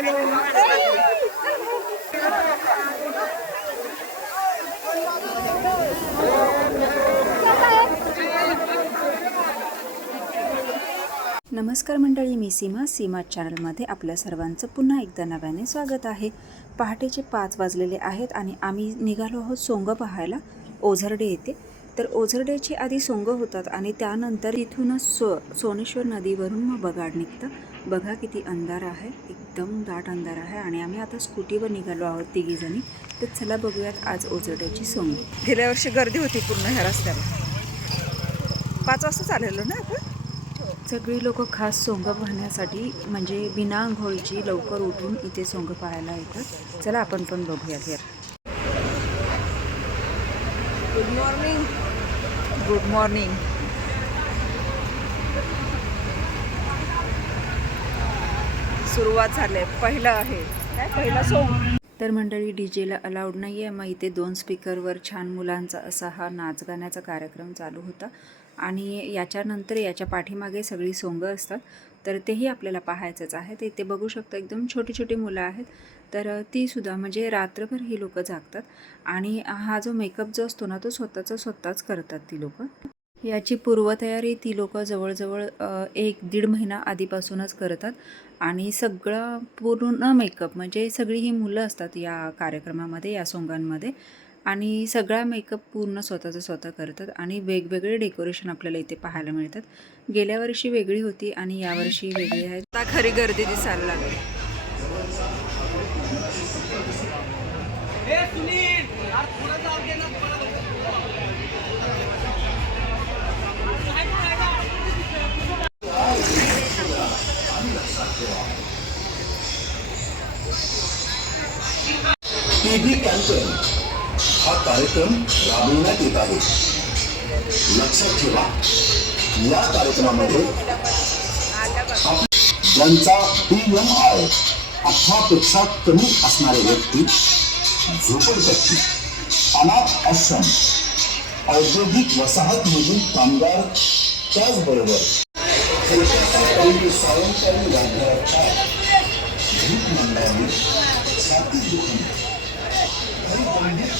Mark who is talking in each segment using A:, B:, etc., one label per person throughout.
A: नमस्कार मंडळी मी सीमा सीमा चॅनलमध्ये आपल्या सर्वांचं पुन्हा एकदा नव्याने स्वागत आहे. पहाटेचे पाच वाजलेले आहेत आणि आम्ही निघालो आहोत सोंग पाहायला ओझरडे येते तर ओझरडेची आधी सोंग होतात आणि त्यानंतर इथूनच सो सोनेश्वर नदीवरून मग बगाड निघतं. बघा किती अंधार आहे एकदम दाट अंधार आहे आणि आम्ही आता स्कूटीवर निघालो आहोत तिघीजणी. तर चला बघूयात आज ओझरड्याची सोंग.
B: गेल्या वर्षी गर्दी होती पूर्ण ह्या रस्त्याला. पाच वाजता चाललेलो ना आपण?
A: सगळी लोक खास सोंग पाहण्यासाठी म्हणजे बिना आंघोळीची लवकर उठून इथे सोंग पाहायला येतात. चला आपण पण बघूयात यार
B: गुड मॉर्निंग गुड मॉर्निंग सुरुवात झाली. पहिलं आहे. काय पहिला सोंग
A: तर मंडळी डी जेला अलाउड नाही आहे मग इथे दोन स्पीकरवर छान मुलांचा असा हा नाच गाण्याचा कार्यक्रम चालू होता. आणि याच्यानंतर याच्या पाठीमागे सगळी सोंगं असतात. तर तेही आपल्याला पाहायचंच आहे. ते इथे बघू शकतो एकदम छोटी छोटी मुलं आहेत. तर तीसुद्धा म्हणजे रात्रभर ही लोकं जागतात. आणि हा जो मेकअप जो असतो ना तो स्वतःचा स्वतःच करतात ती लोकं. याची पूर्वतयारी ती लोक जवळजवळ एक दीड महिना आधीपासूनच करतात. आणि सगळं पूर्ण मेकअप म्हणजे सगळी ही मुलं असतात या कार्यक्रमामध्ये या सोंगांमध्ये. आणि सगळा मेकअप पूर्ण स्वतःचं स्वतः करतात आणि वेगवेगळे डेकोरेशन आपल्याला इथे पाहायला मिळतात. गेल्या वर्षी वेगळी होती आणि यावर्षी वेगळी आहे.
B: आता खरी गर्दी दिसायला लागली.
C: टीव्ही कॅम्पेन हा कार्यक्रम राबविण्यात येत आहे. लक्षात ठेवा या कार्यक्रमामध्ये आप- ज्यांचा बीएमआय अठरापेक्षा कमी असणारे व्यक्ती झोपडपट्टी अनाथ आश्रम औद्योगिक वसाहतमधील कामगार त्याचबरोबर सायंकाळी वाद्याच्या भूक मंडळाने छाती आणि गंभीर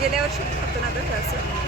B: गेल्या वर्षी होतं ना गं असं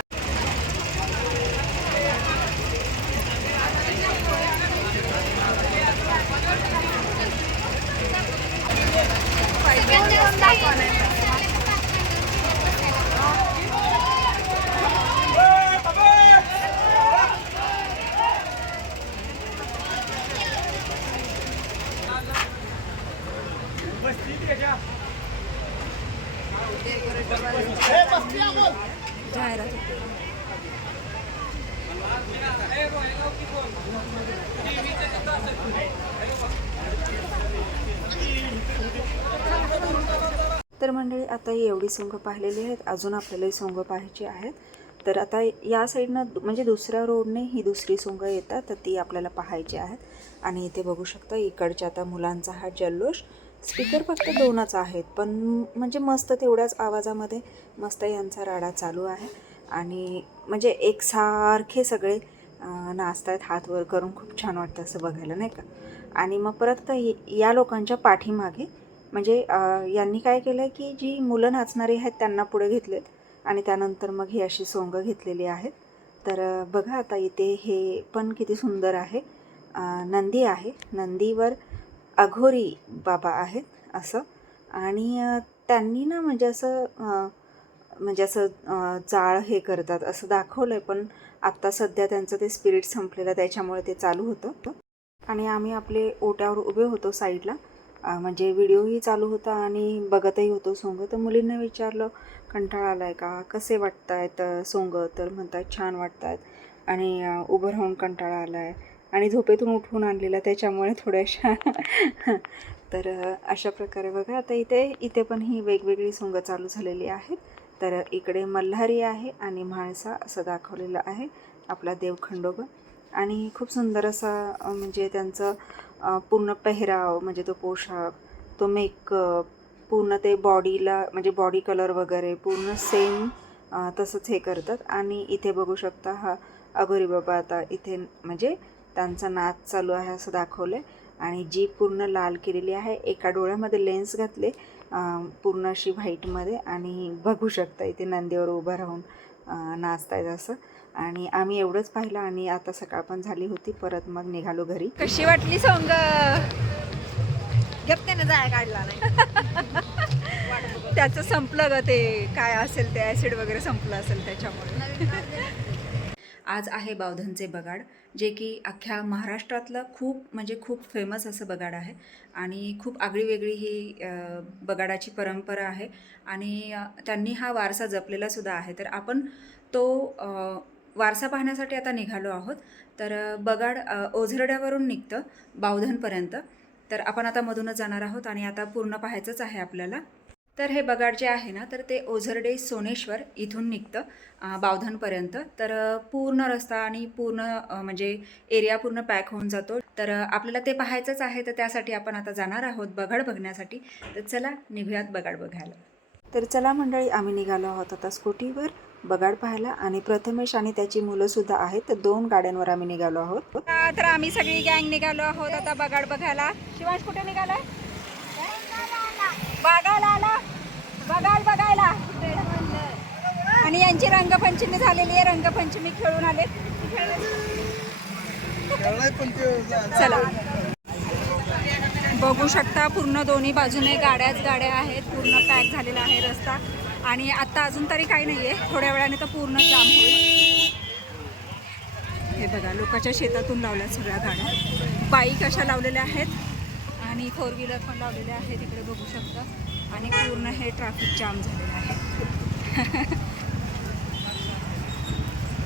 A: एवढी सोंग पाहिलेली आहेत. अजून आपल्याला सोंगं पाहायची आहेत. तर आता या साईडनं म्हणजे दुसऱ्या रोडने ही दुसरी सोंग येतात. तर ती आपल्याला पाहायची आहेत. आणि इथे बघू शकता इकडच्या आता मुलांचा हा जल्लोष. स्पीकर फक्त दोनच आहेत. पण म्हणजे मस्त तेवढ्याच आवाजामध्ये मस्त यांचा राडा चालू आहे. आणि म्हणजे एकसारखे सगळे अं, आहेत हात वर करून खूप छान वाटतं असं बघायला नाही का? आणि मग परत या लोकांच्या पाठीमागे म्हणजे यांनी काय केलं आहे की जी मुलं नाचणारी आहेत त्यांना पुढे घेतलेत आणि त्यानंतर मग ही अशी सोंगं घेतलेली आहेत. तर बघा आता इथे हे पण किती सुंदर आहे. नंदी आहे. नंदीवर अघोरी बाबा आहेत असं. आणि त्यांनी ना म्हणजे असं म्हणजे असं जाळ हे करतात असं दाखवलं आहे पण आत्ता सध्या त्यांचं ते स्पिरिट संपलेलं त्याच्यामुळे ते चालू होतं. आणि आम्ही आपले ओट्यावर उभे होतो साईडला. म्हणजे व्हिडिओही चालू होता आणि बघतही होतो सोंग. तर मुलींना विचारलं कंटाळा आला आहे का? कसे वाटत आहेत सोंग? तर म्हणतात छान वाटत आहेत आणि उभं राहून कंटाळा आला आहे आणि झोपेतून उठवून आणलेला त्याच्यामुळे थोड्याशा तर अशा प्रकारे बघा. आता इथे इथे पण ही वेगवेगळी सोंग चालू झालेली आहेत. तर इकडे मल्हारी आहे आणि म्हाळसा असं दाखवलेलं आहे आपला देव खंडोबा आणि खूप सुंदर असा म्हणजे त्यांचं पूर्ण पेहराव म्हणजे तो पोशाख तो मेकअप पूर्ण ते बॉडीला म्हणजे बॉडी कलर वगैरे पूर्ण सेम तसंच हे करतात. आणि इथे बघू शकता हा अगोरी बाबा आता इथे म्हणजे त्यांचा नाच चालू आहे असं दाखवलं आहे आणि जी पूर्ण लाल केलेली आहे एका डोळ्यामध्ये लेन्स घातले पूर्ण अशी व्हाईटमध्ये आणि बघू शकता इथे नंदीवर उभं राहून नाचतायत असं. आणि आम्ही एवढंच पाहिलं आणि आता सकाळ पण झाली होती परत मग निघालो घरी.
B: कशी वाटली सोंग? घेतल्याने जाय काढला नाही. त्याचं संपलं ग ते काय असेल ते ॲसिड वगैरे संपलं असेल त्याच्यामुळे.
A: आज आहे बावधनचे बगाड जे की अख्ख्या महाराष्ट्रातलं खूप म्हणजे खूप फेमस असं बगाड आहे. आणि खूप आगळीवेगळी ही बगाडाची परंपरा आहे. आणि त्यांनी हा वारसा जपलेला सुद्धा आहे. तर आपण तो वारसा पाहण्यासाठी आता निघालो आहोत. तर बगाड ओझरड्यावरून निघतं बावधनपर्यंत. तर आपण आता मधूनच जाणार आहोत आणि आता पूर्ण पाहायचंच आहे आपल्याला. तर हे बगाड जे आहे ना तर ते ओझरडे सोनेश्वर इथून निघतं बावधनपर्यंत. तर पूर्ण रस्ता आणि पूर्ण म्हणजे एरिया पूर्ण पॅक होऊन जातो. तर आपल्याला ते पाहायचंच आहे तर त्यासाठी आपण आता जाणार आहोत बगाड बघण्यासाठी. तर चला निघूयात बगाड बघायला. तर चला मंडळी आम्ही निघालो आहोत आता स्कूटीवर. बगाड पाहायला. आणि प्रथमेश आणि त्याची मुलंसुद्धा आहेत. तर दोन गाड्यांवर आम्ही निघालो आहोत.
B: तर आम्ही सगळी गँग निघालो आहोत आता बगाड बघायला. शिवांश कुठे निघालाय बघायला आला. बगाड बघायला. आणि यांची रंगपंचमी झालेली आहे. रंगपंचमी खेळून आले. चला. बघू शकता पूर्ण दोन्ही बाजूने गाड्याच गाड्या आहेत. पूर्ण पॅक झालेला आहे रस्ता. आणि आता अजून तरी काही नाही आहे थोड्या वेळाने तर पूर्ण जाम होईल. हे बघा लोकांच्या शेतातून लावल्या सगळ्या गाड्या बाईक अशा लावलेल्या आहेत? आणि फोर व्हीलर पण लावलेल्या आहेत इकडे बघू शकता. आणि पूर्ण हे ट्रॅफिक जाम झालेलं आहे.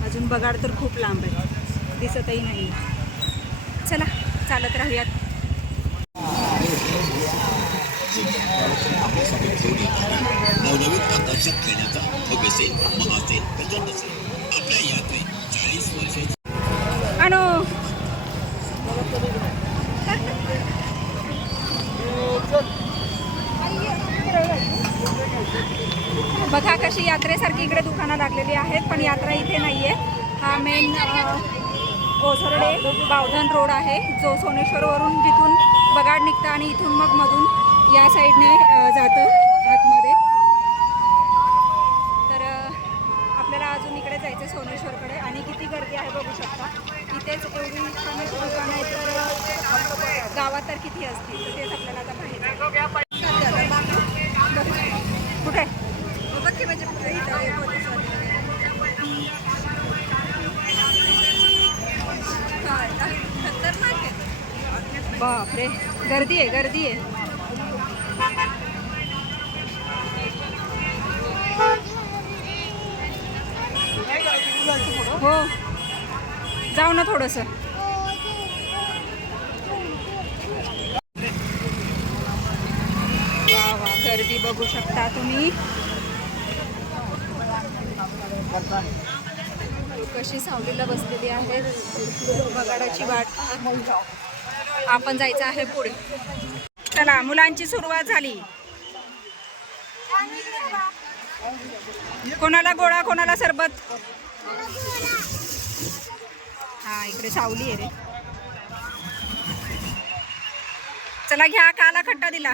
B: अजून बगाड तर खूप लांब आहे. दिसतही नाही चला चालत राहूयात.
D: नवनवीन आकर्षक खेळण्याचा भव्य सेल महासेल प्रचंड असेल आपल्या यात्रे चाळीस वर्षाची
B: अनु. बघा कशी यात्रेसारखी इकडे दुकानं लागलेली आहेत पण यात्रा इथे नाही आहे हा मेन ओझरडे बावधन रोड आहे. जो सोनेश्वरवरून जिथून बगाड निघतं आणि इथून मग मधून या साईडने जातं आतमध्ये तर अ, आपल्याला अजून इकडे जायचं सोनेश्वरकडे आणि किती गर्दी आहे बघू शकता इथेच एवढी छान अशी दुकानं आहेत तर अ, गावात तर किती असतील तर तेच आपल्याला आता पाहिजे कुठे? म्हणजे बापरे गर्दी आहे गर्दी आहे. हो. जाऊ ना थोडंसं. गर्दी बघू शकता तुम्ही. कशी सावलीला बसलेली आहे बगाडाची वाट आपण जायचं आहे पुढे. चला मुलांची सुरुवात झाली. कोणाला गोळा कोणाला सरबत? हा इकडे सावली आहे रे. चला घ्या काला खट्टा दिला.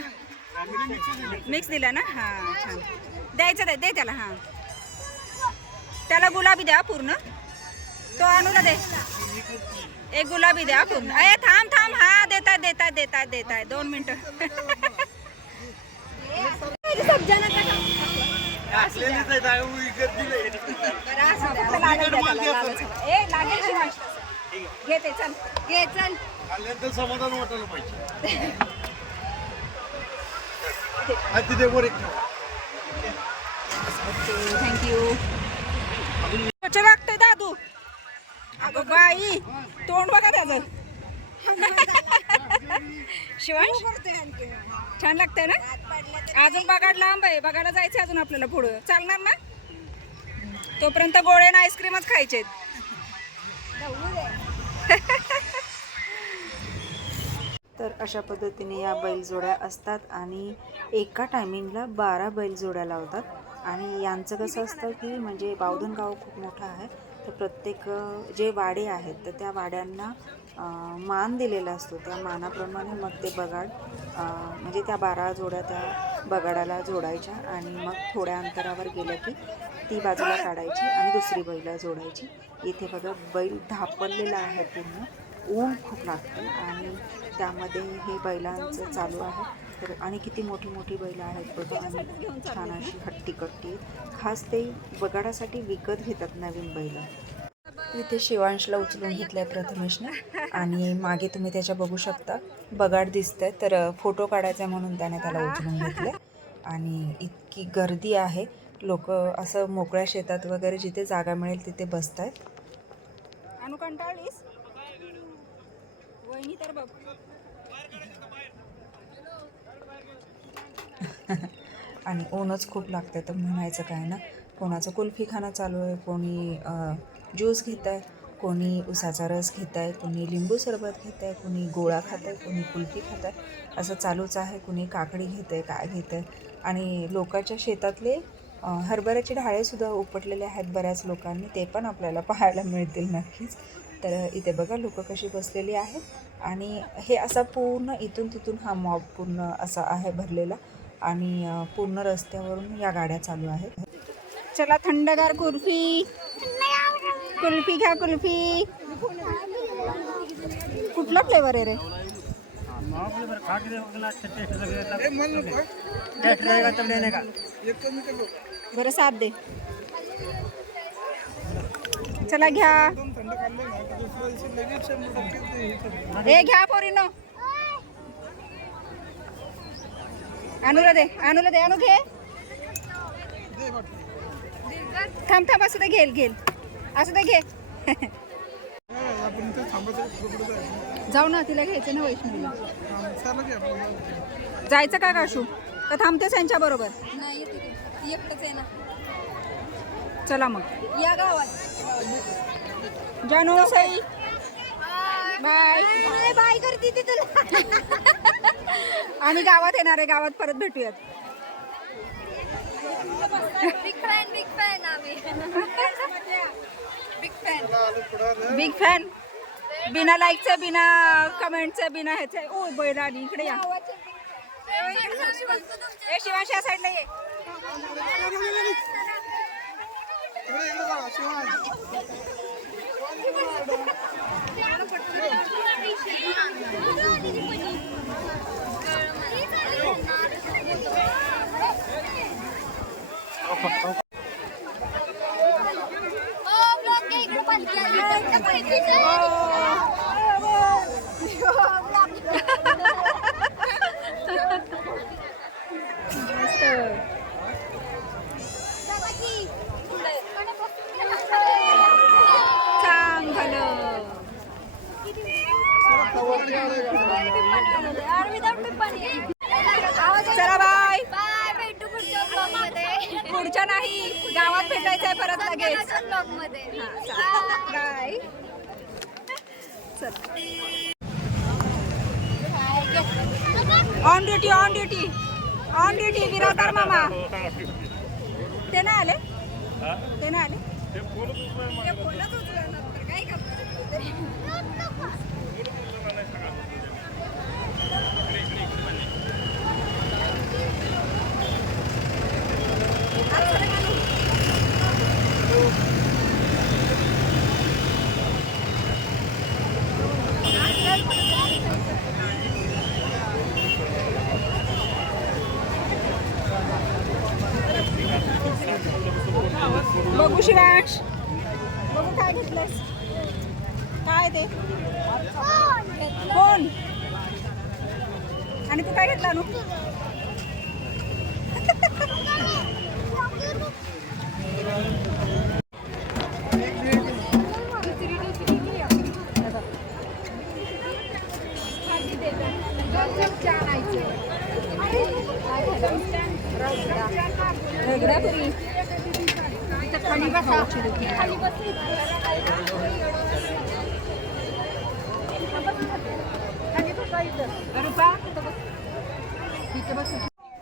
B: मिक्स दिला ना? हा छान. द्यायचं दे दे त्याला हा. त्याला गुलाबी द्या पूर्ण. तो आणूला दे. एक गुलाबी द्या पूर्ण. अरे थांब थांब. हा देतात देतात देतात देतात दोन मिनिटं. बरं, असं द्या. लागेल द्या त्याला, लागेल. ए, लागेल शिवांश. घे ते चल. घे चल.
E: समाधान वाटायला पाहिजे. तिथे वर एक
B: थँक्यू स्वच्छ लागतंय दादू. अगं बाई तोंड बघा त्याचं. शिवांश छान लागतंय ना? अजून बघाड लांब आहे. बघायला जायचं अजून आपल्याला पुढं. चालणार ना? तोपर्यंत गोळ्यानं आईस्क्रीमच खायचे
A: तर अशा पद्धतीने या बैलजोड्या असतात आणि एका टायमिंगला बारा बैलजोड्या लावतात. आणि यांचं कसं असतं की म्हणजे बावधन गाव खूप मोठं आहे तर प्रत्येक जे वाडे आहेत तर त्या वाड्यांना मान दिलेला असतो. त्या मानाप्रमाणे मग ते बगाड म्हणजे त्या बारा जोड्या त्या बगाडाला जोडायच्या आणि मग थोड्या अंतरावर गेलं की ती बाजूला काढायची आणि दुसरी बैला जोडायची. इथे बघा बैल धापडलेला आहे पूर्ण. ऊन खूप लागतं आणि त्यामध्ये हे बैलांचं चालू आहे. तर आणि किती मोठी मोठी बैलं आहेत बघा आणि छान अशी हट्टी कट्टी खास ते बगाडासाठी विकत घेतात नवीन बैलं. इथे शिवांशला उचलून घेतलंय प्रथमेशने. आणि मागे तुम्ही त्याच्या बघू शकता. बगाड दिसतंय. तर फोटो काढायचा म्हणून त्याने त्याला उचलून घेतलंय. आणि इतकी गर्दी आहे. लोक असं मोकळ्या शेतात वगैरे जिथे जागा मिळेल तिथे बसत आहेत
B: वहिनी तर बघ.
A: आणि ऊनच खूप लागतं तर म्हणायचं काय ना? कोणाचं कुल्फी खाणं चालू आहे कोणी ज्यूस घेत आहे कोणी उसाचा रस घेत आहे कोणी लिंबू सरबत घेत आहे कोणी गोळा खात आहे कोणी कुल्फी खात आहे असं चालूच आहे कोणी काकडी घेत आहे काय घेत आहे आणि लोकांच्या शेतातले हरभऱ्याचे ढाळेसुद्धा उपटलेले आहेत बऱ्याच लोकांनी ते पण आपल्याला पाहायला मिळतील नक्कीच. तर इथे बघा लोक कशी बसलेली आहेत. आणि हे असा पूर्ण इथून तिथून हा मॉब पूर्ण असा आहे भरलेला. आणि पूर्ण रस्त्यावरून या गाड्या चालू आहेत.
B: चला थंडगार कुल्फी. कुल्फी घ्या कुल्फी. कुठला फ्लेवर आहे रे? बरं साथ दे. चला घ्या. हे घ्या पोरीनो. अनुला दे अनुला दे अनु घे. थांब थांब असं दे घेल घेल असं दे घे. जाऊ ना तिला घ्यायचं ना वैष्णवीला जायचं का काशू? का थांबतेस यांच्या बरोबर.
F: नाही एकटंच आहे ना.
B: चला मग.
F: या गावात.
B: जानू सई बाय.
F: बाय करते ती तुला.
B: आणि गावात येणार आहे गावात परत भेटूयात.
F: बिग फॅन बिग फॅन आम्ही. बिग फॅन
B: बिग फॅन बिना लाईकचं बिना कमेंटचं बिना ह्याचं. ओ बैराणी इकडे या. शिवांश या साईडला ये.
E: शिवाय
F: इकडे पालखी आली
B: मस्त चांगलं चला बाय
F: बाय भेटू पुढच्या ब्लॉगमध्ये
B: पुढच्या नाही गावात भेटायचंय परत लगेच
F: ब्लॉगमध्ये
B: bye on duty on duty on duty विराकार मामा ते नाही आले ते नाही आले ते बोलत उचलणार तर काय करणार? बघू शिवांश बघू काय घेतलंस काय ते कोण आणि तू काय घेतला अनु रगडा पुरी खाली बसा खाली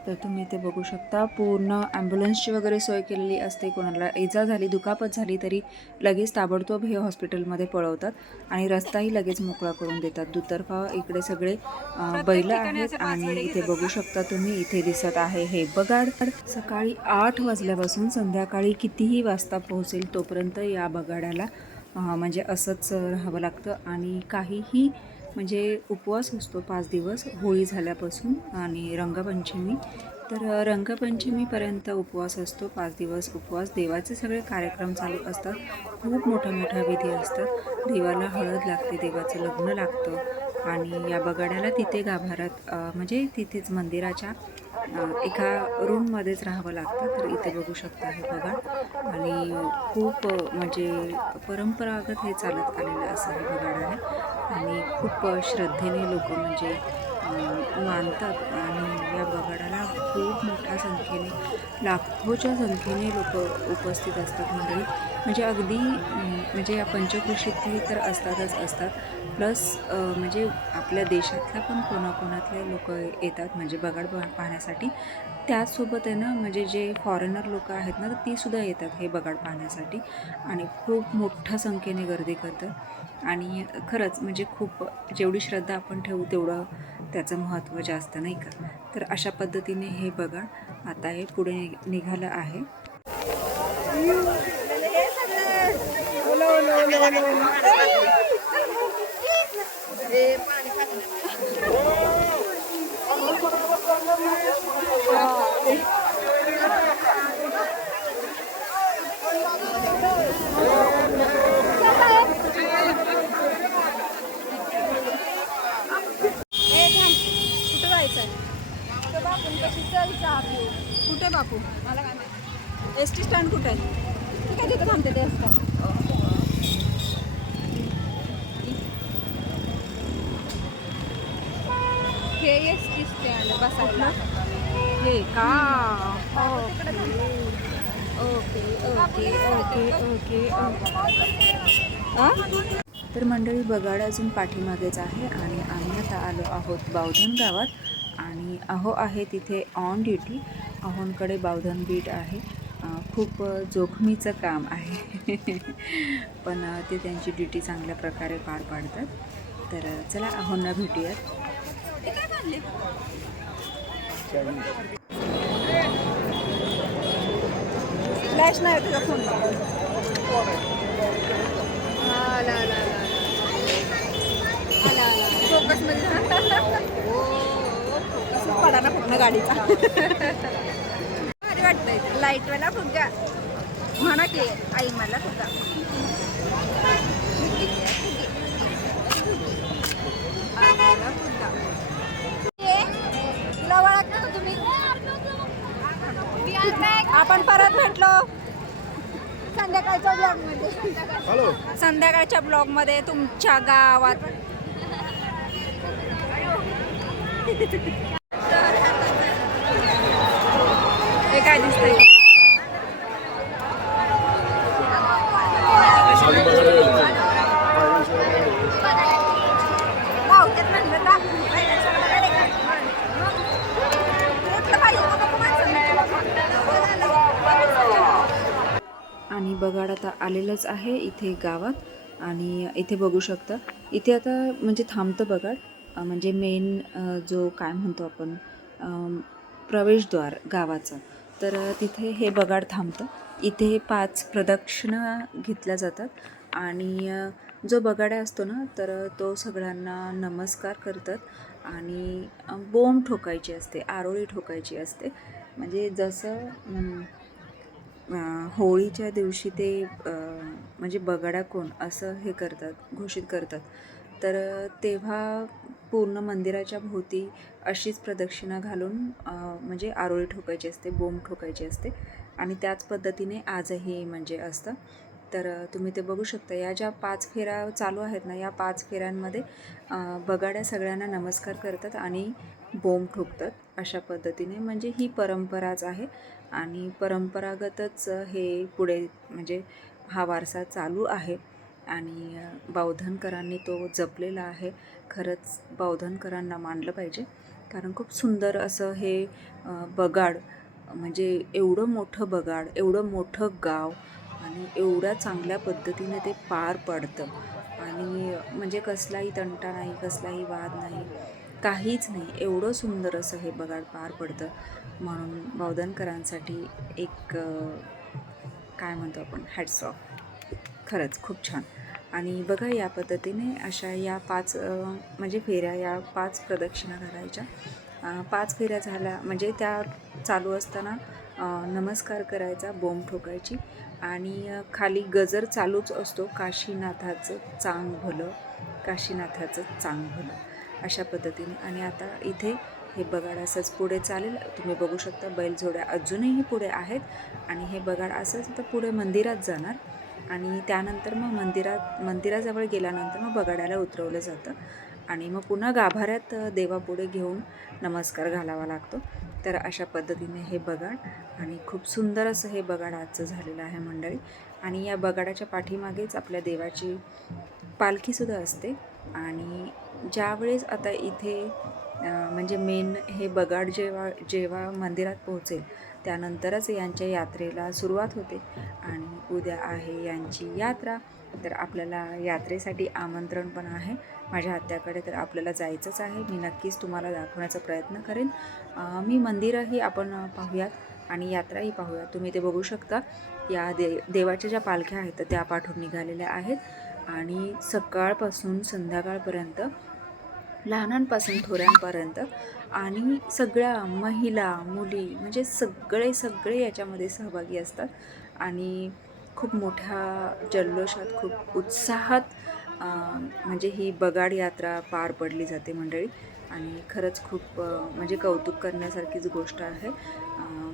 A: तर तुम्ही इथे बघू शकता पूर्ण ॲम्ब्युलन्सची वगैरे सोय केलेली असते. कोणाला इजा झाली दुखापत झाली तरी लगेच ताबडतोब हे हॉस्पिटलमध्ये पळवतात आणि रस्ताही लगेच मोकळा करून देतात. दुतर्फा इकडे सगळे बैल आहेत आणि इथे बघू शकता तुम्ही इथे दिसत आहे हे बगाड. सकाळी आठ वाजल्यापासून संध्याकाळी कितीही वाजता पोहोचेल तोपर्यंत या बगाड्याला म्हणजे असंच राहावं लागतं आणि काहीही म्हणजे उपवास असतो पाच दिवस होळी झाल्यापासून आणि रंगपंचमी. तर रंगपंचमीपर्यंत उपवास असतो पाच दिवस उपवास. देवाचे सगळे कार्यक्रम चालू असतात. खूप मोठ्या मोठ्या विधी असतात. देवाला हळद लागते देवाचं लग्न लागतं आणि या बगाड्याला तिथे गाभारात म्हणजे तिथेच मंदिराच्या एका रूममध्येच राहावं लागतं. तर इथे बघू शकता हे बघा. आणि खूप म्हणजे परंपरागत हे चालत आलेलं असं हे बघाड आहे. आणि खूप श्रद्धेने लोक म्हणजे मानतात. आणि या बगाडाला खूप मोठ्या संख्येने लाखोच्या संख्येने लोक उपस्थित असतात मंडळी. म्हणजे अगदी म्हणजे या पंचकृषीतली तर असतातच असतात. प्लस म्हणजे आपल्या देशातल्या पण कोणाकोणातले लोक येतात म्हणजे बगाड पाहण्यासाठी. त्याचसोबत आहे ना म्हणजे जे फॉरेनर लोक आहेत ना तर तीसुद्धा येतात हे बगाड पाहण्यासाठी. आणि खूप मोठ्या संख्येने गर्दी करतात. आणि खरंच म्हणजे खूप जेवढी श्रद्धा आपण ठेवू तेवढं त्याचं महत्त्व जास्त नाही का? तर अशा पद्धतीने हे बगाड आता हे पुढे निघालं आहे.
B: कुठं जायचं आहे बापून कशी चल चहा पिऊ कुठे बापू? मला काय माहिती एस टी स्टँड कुठे? आहे ठीक आहे तिथं थांबते ते एस हे एस टी स्टँड बसायला. हे का? Okay okay okay okay okay
A: तर मंडळी बगाड अजून पाठीमागेच आहे आणि आम्ही आता आलो आहोत बावधन गावात. आणि अहो आहे तिथे ऑन ड्युटी अहोंकडे बावधन बीट आहे. खूप जोखमीचं काम आहे. पण ते त्यांची ड्युटी चांगल्या प्रकारे पार पाडतात. तर चला अहोंना भेटूयात.
B: फ्लॅश नाही तुझा फोन फोकसमध्ये पडा ना फक्त गाडीचा भारी वाटतंय लाईटवाला फुगा म्हणा की आई मला फुगा आम्हाला आपण परत भेटलो. संध्याकाळच्या ब्लॉगमध्ये संध्याकाळच्या ब्लॉगमध्ये तुमच्या गावात हे काय दिसतंय पावत्यात म्हणलं का? कुठलं पाहिजे बघा तुम्हाला.
A: आणि बगाड आता आलेलंच आहे इथे गावात आणि इथे बघू शकता. इथे आता म्हणजे थांबतं बगाड. म्हणजे मेन जो काय म्हणतो आपण प्रवेशद्वार गावाचं. तर तिथे हे बगाड थांबतं. इथे पाच प्रदक्षिणा घेतल्या जातात आणि जो बगाड्या असतो ना तर तो सगळ्यांना नमस्कार करतात आणि बोंब ठोकायची असते आरोळी ठोकायची असते. म्हणजे जसं होळीच्या दिवशी ते म्हणजे बगाडा कोण असं हे करतात घोषित करतात. तर तेव्हा पूर्ण मंदिराच्या भोवती अशीच प्रदक्षिणा घालून म्हणजे आरोळी ठोकायची असते बोंब ठोकायची असते. आणि त्याच पद्धतीने आजही म्हणजे असतं. तर तुम्ही ते बघू शकता. या ज्या पाच फेऱ्या चालू आहेत ना या पाच फेऱ्यांमध्ये बगाड्या सगळ्यांना नमस्कार करतात आणि बोंब ठोकतात. अशा पद्धतीने. म्हणजे ही परंपराच आहे आणि परंपरागतच हे पुढे म्हणजे हा वारसा चालू आहे आणि बावधनकरांनी तो जपलेला आहे. खरंच बावधनकरांना मानलं पाहिजे. कारण खूप सुंदर असं हे बगाड म्हणजे एवढं मोठं बगाड एवढं मोठं गाव आणि एवढ्या चांगल्या पद्धतीने ते पार पडतं. आणि म्हणजे कसलाही तंटा नाही कसलाही वाद नाही. काहीच नाही. एवढं सुंदर असं हे बगाड पार पडतं. म्हणून बावधनकरांसाठी एक काय म्हणतो आपण? हॅट्स ऑफ खरंच खूप छान. आणि बघा या पद्धतीने अशा या पाच म्हणजे फेऱ्या या पाच प्रदक्षिणा घालायच्या पाच फेऱ्या झाल्या. म्हणजे त्या चालू असताना नमस्कार करायचा बोंब ठोकायची. आणि खाली गजर चालूच असतो. काशीनाथाचं चांग भलं काशीनाथाचं चांग भलं. अशा पद्धतीने. आणि आता इथे हे बगाड असंच पुढे चालेल. तुम्ही बघू शकता बैलजोड्या अजूनही पुढे आहेत. आणि हे बगाड असंच तर पुढे मंदिरात जाणार. आणि त्यानंतर मग मंदिरात मंदिराजवळ गेल्यानंतर मग बगाड्याला उतरवलं जातं. आणि मग पुन्हा गाभाऱ्यात देवापुढे घेऊन नमस्कार घालावा लागतो. तर अशा पद्धतीने हे बगाड आणि खूप सुंदर असं हे बगाड आजचं झालेलं आहे मंडळी. आणि या बगाडाच्या पाठीमागेच आपल्या देवाची पालखीसुद्धा असते. आणि ज्यावेळेस आता इथे म्हणजे मेन हे बगाड जेव्हा जेव्हा मंदिरात पोहोचेल त्यानंतरच यांच्या यात्रेला सुरुवात होते. आणि उद्या आहे यांची यात्रा तर आपल्याला यात्रेसाठी आमंत्रण पण आहे. माझ्या आत्याकडे तर आपल्याला जायचंच आहे. मी नक्कीच तुम्हाला दाखवण्याचा प्रयत्न करेन. मी मंदिरही आपण पाहूयात आणि यात्राही पाहूयात. तुम्ही ते बघू शकता. या दे देवाच्या ज्या पालख्या आहेत तर त्या पाठवून निघालेल्या आहेत. आणि सकाळपासून संध्याकाळपर्यंत लहानांपासून थोऱ्यांपर्यंत आणि सगळ्या महिला मुली म्हणजे सगळे सगळे याच्यामध्ये सहभागी असतात आणि खूप मोठ्या जल्लोषात खूप उत्साहात म्हणजे ही बगाड यात्रा पार पडली जाते मंडळी. आणि खरंच खूप म्हणजे कौतुक करण्यासारखीच गोष्ट आहे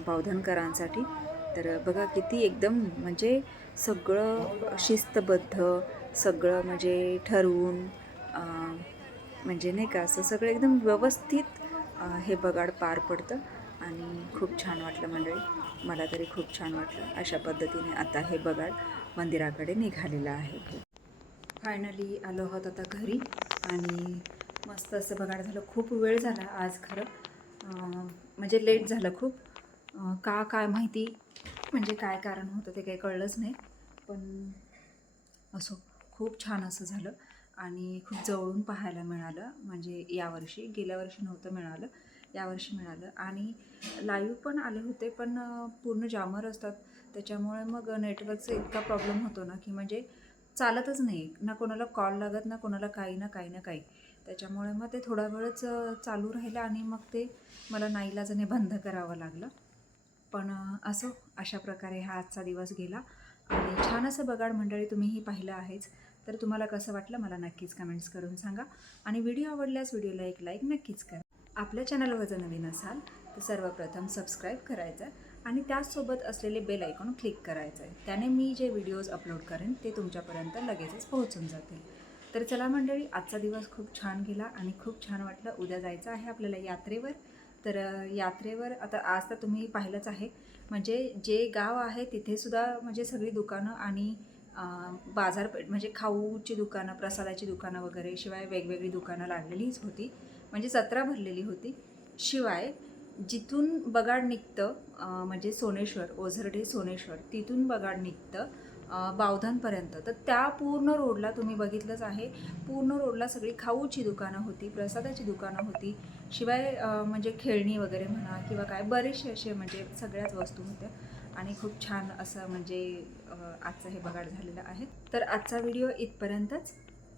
A: बावधनकरांसाठी. तर बघा किती एकदम म्हणजे सगळं शिस्तबद्ध सगळं म्हणजे ठरवून म्हणजे नाही का असं सगळं एकदम व्यवस्थित हे बगाड पार पडतं. आणि खूप छान वाटलं मंडळी. मला तरी खूप छान वाटलं. अशा पद्धतीने आता हे बगाड मंदिराकडे निघालेलं आहे. फायनली आलो आहोत आता घरी. आणि मस्त असं बगाड झालं. खूप वेळ झाला आज खरं. म्हणजे लेट झालं खूप. का काय माहिती म्हणजे काय कारण होतं ते काही कळलंच नाही. पण असो. खूप छान असं झालं आणि खूप जवळून पाहायला मिळालं. म्हणजे यावर्षी गेल्या वर्षी नव्हतं मिळालं यावर्षी मिळालं. आणि लाईव्ह पण आले होते पण पूर्ण जामर असतात. त्याच्यामुळे मग नेटवर्कचा इतका प्रॉब्लेम होतो ना की म्हणजे चालतच नाही. ना कोणाला कॉल लागत ना कोणाला काही ना काही ना काही. त्याच्यामुळे मग ते थोडा वेळच चालू राहिलं आणि मग ते मला नाईलाजाने बंद करावं लागलं. पण असं असो अशा प्रकारे हा आजचा दिवस गेला. आणि छान असं बगाड मंडळी तुम्हीही पाहिलं आहेच. तर तुम्हाला कसं वाटलं मला नक्कीच कमेंट्स करून सांगा. आणि व्हिडिओ आवडल्यास व्हिडिओला एक लाईक नक्कीच करा. आपल्या चॅनलवर जर नवीन असाल तर सर्वप्रथम सबस्क्राईब करायचं आहे आणि त्याचसोबत असलेले बेल आयकॉन क्लिक करायचं आहे त्याने मी जे व्हिडिओज अपलोड करेन ते तुमच्यापर्यंत लगेचच पोहोचून जातील. तर चला मंडळी आजचा दिवस खूप छान गेला आणि खूप छान वाटलं. उद्या जायचं आहे आपल्याला यात्रेवर. तर यात्रेवर आता आज तर तुम्ही पाहिलंच आहे. म्हणजे जे गाव आहे तिथेसुद्धा म्हणजे सगळी दुकानं आणि बाजारपेठ म्हणजे खाऊची दुकानं प्रसादाची दुकानं वगैरे शिवाय वेगवेगळी दुकानं लागलेलीच होती. म्हणजे जत्रा भरलेली होती. शिवाय जिथून बगाड निघतं म्हणजे सोनेश्वर ओझरडे सोनेश्वर तिथून बगाड निघतं बावधानपर्यंत. तर त्या पूर्ण रोडला तुम्ही बघितलंच आहे. पूर्ण रोडला सगळी खाऊची दुकानं होती प्रसादाची दुकानं होती. शिवाय म्हणजे खेळणी वगैरे म्हणा किंवा काय बरेचसे असे म्हणजे सगळ्याच वस्तू होत्या. आणि खूप छान असं म्हणजे आजचं हे बघाड झालेलं आहे. तर आजचा व्हिडिओ इथपर्यंतच.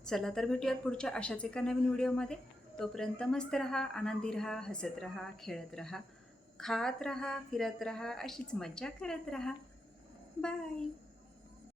A: चला तर भेटूयात पुढच्या अशाच एका नवीन व्हिडिओमध्ये. तोपर्यंत मस्त रहा आनंदी रहा हसत रहा खेळत रहा खात रहा फिरत रहा अशीच मज्जा करत राहा. बाय.